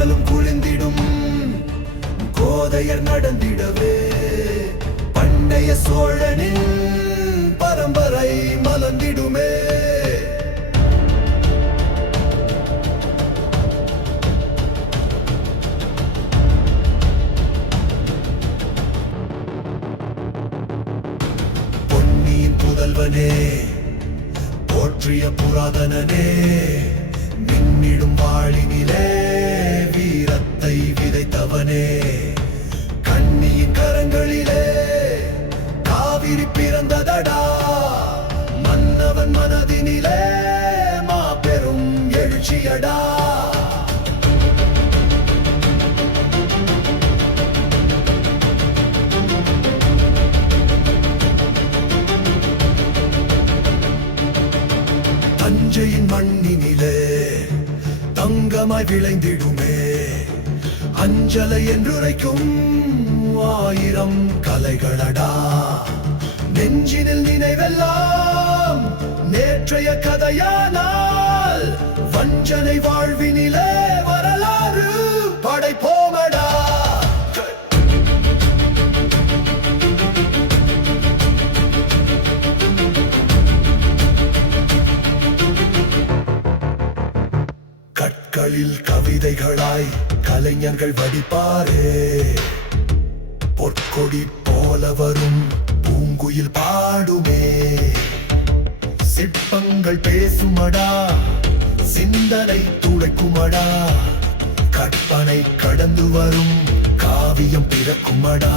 திங்களும் குளிந்திடும் கோதையர் நடந்திடவே. பண்டைய சோழனின் பரம்பரை மலர்ந்திடுமே. புதல்வனே போற்றிய புராதனனே மின்னிடும் வாழினிலே வீரத்தை விதைத்தவனே. கண்ணியின் கரங்களிலே காவிரி பிறந்ததடா. மன்னவன் மனதினிலே மா பெரும் எழுச்சியடா. தஞ்சையின் மண்ணினிலே தங்கமாய் விளைந்திடுமே. அஞ்சலை என்றுரைக்கும் ஆயிரம் கலைகளடா. நெஞ்சினில் நினைவெல்லாம் நேற்றைய கதையானால் வஞ்சனை வாழ்வினிலே கற்களில் கவிதைகளாய் கலைஞர்கள் வடிப்பாரே. பொற்கொடி போல வரும் பூங்குயில் பாடுமே. சிற்பங்கள் பேசுமடா சிந்தனை துளைக்குமடா கற்பனை கடந்து வரும் காவியம் பிறக்குமடா.